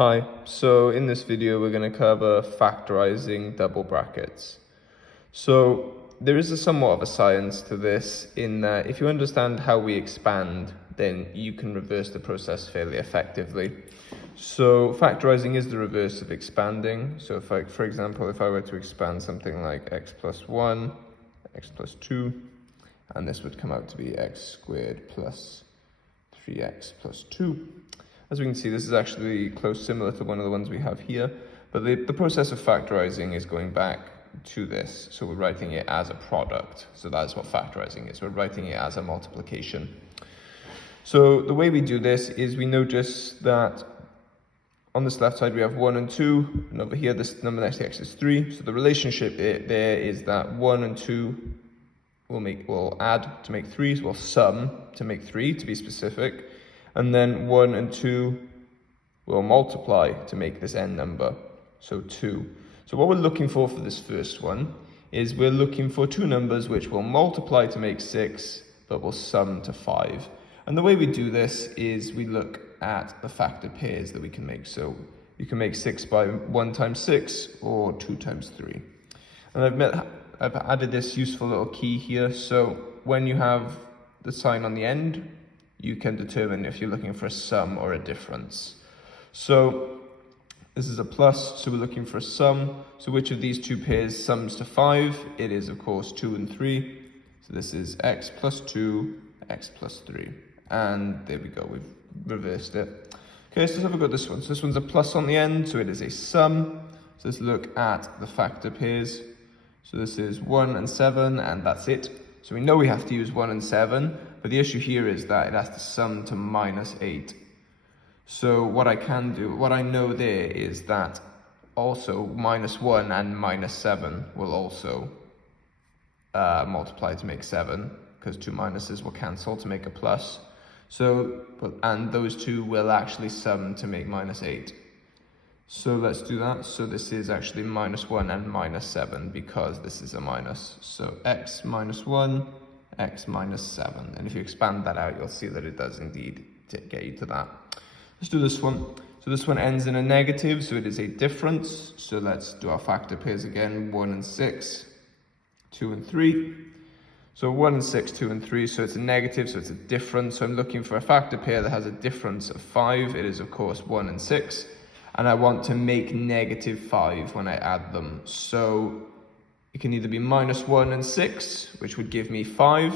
Hi, so in this video we're going to cover factorizing double brackets. So there is somewhat of a science to this in that if you understand how we expand, then you can reverse the process fairly effectively. So factorizing is the reverse of expanding. So if I, for example, if I were to expand something like x plus 1, x plus 2, and this would come out to be x squared plus 3x plus 2. As we can see, this is actually close similar to one of the ones we have here, but the process of factorizing is going back to this. So we're writing it as a product. So that's what factorizing is. We're writing it as a multiplication. So the way we do this is we notice that on this left side we have 1 and 2, and over here this number next to x is 3. So the relationship there is that 1 and 2 will add to make 3, so we'll sum to make 3 to be specific. And then 1 and 2 will multiply to make this n number, so 2. So what we're looking for this first one is we're looking for two numbers which will multiply to make 6, but will sum to 5. And the way we do this is we look at the factor pairs that we can make. So you can make 6 by 1 times 6 or 2 times 3. And I've added this useful little key here. So when you have the sign on the end, you can determine if you're looking for a sum or a difference. So this is a plus, so we're looking for a sum. So which of these two pairs sums to 5? It is, of course, 2 and 3. So this is x plus 2, x plus 3. And there we go, we've reversed it. Okay, so let's have a go at this one. So this one's a plus on the end, so it is a sum. So let's look at the factor pairs. So this is 1 and 7, and that's it. So we know we have to use 1 and 7, but the issue here is that it has to sum to minus 8. So what I can do, what I know there is that also minus 1 and minus 7 will also multiply to make 7, because two minuses will cancel to make a plus. So, and those two will actually sum to make minus 8. So let's do that. So this is actually minus 1 and minus 7 because this is a minus. So x minus 1, x minus 7. And if you expand that out, you'll see that it does indeed get you to that. Let's do this one. So this one ends in a negative, so it is a difference. So let's do our factor pairs again, 1 and 6, 2 and 3. So 1 and 6, 2 and 3, so it's a negative, so it's a difference. So I'm looking for a factor pair that has a difference of 5. It is, of course, 1 and 6. And I want to make negative 5 when I add them. So it can either be minus 1 and 6, which would give me 5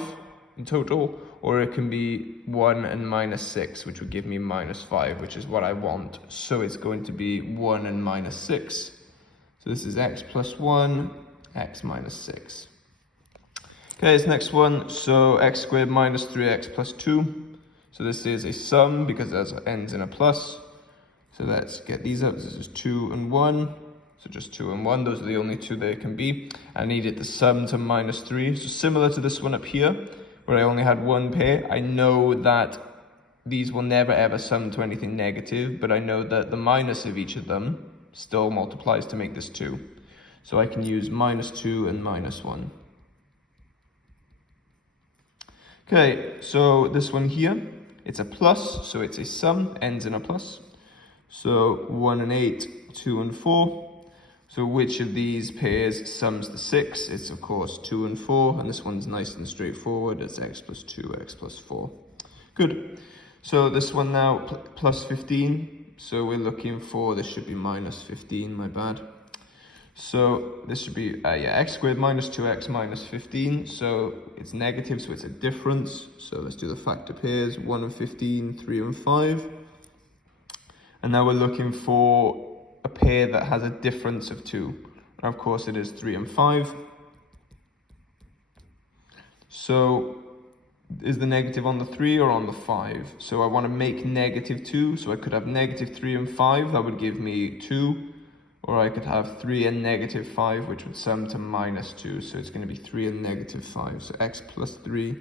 in total, or it can be 1 and minus 6, which would give me minus 5, which is what I want. So it's going to be 1 and minus 6. So this is x plus 1, x minus 6. Okay, this next one, so x squared minus 3x plus 2. So this is a sum because it ends in a plus. So let's get these up. This is 2 and 1. So just 2 and 1. Those are the only two there can be. I needed the sum to minus 3. So similar to this one up here, where I only had one pair, I know that these will never ever sum to anything negative, but I know that the minus of each of them still multiplies to make this 2. So I can use minus 2 and minus 1. Okay, so this one here, it's a plus, so it's a sum, ends in a plus. So 1 and 8, 2 and 4. So which of these pairs sums to 6? It's of course 2 and 4, and this one's nice and straightforward. It's x plus 2, x plus 4. Good. So this one now, plus 15. So we're looking for, this should be minus 15, my bad. So this should be, x squared minus 2x minus 15. So it's negative, so it's a difference. So let's do the factor pairs, 1 and 15, 3 and 5. And now we're looking for a pair that has a difference of 2. And of course it is 3 and 5. So is the negative on the 3 or on the 5? So I want to make negative 2. So I could have negative 3 and 5. That would give me 2. Or I could have 3 and negative 5, which would sum to minus 2. So it's going to be 3 and negative 5. So x plus 3,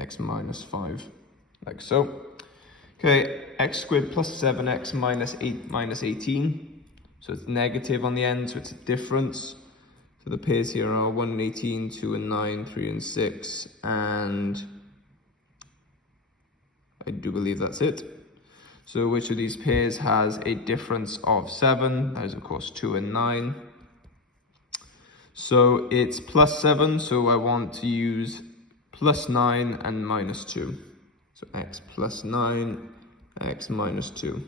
x minus 5. Like so. Okay, x squared plus 7x minus 8 minus 18. So it's negative on the end, so it's a difference. So the pairs here are 1 and 18, 2 and 9, 3 and 6, and I do believe that's it. So which of these pairs has a difference of 7? That is, of course, 2 and 9. So it's plus 7, so I want to use plus 9 and minus 2. So x plus 9, x minus 2.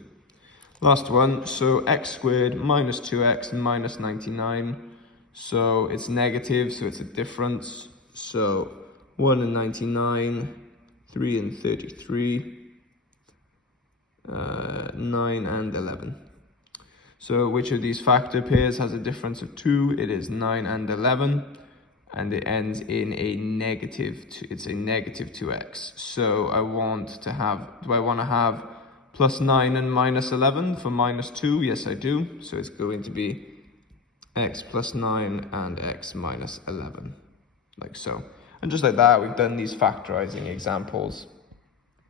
Last one, so x squared minus 2x minus 99. So it's negative, so it's a difference. So 1 and 99, 3 and 33, 9 and 11. So which of these factor pairs has a difference of 2? It is 9 and 11, and it ends in a negative 2. It's a negative 2x. So I want to have, do I want to have plus 9 and minus 11 for minus 2? Yes, I do. So it's going to be x plus 9 and x minus 11, like so. And just like that, we've done these factorizing examples.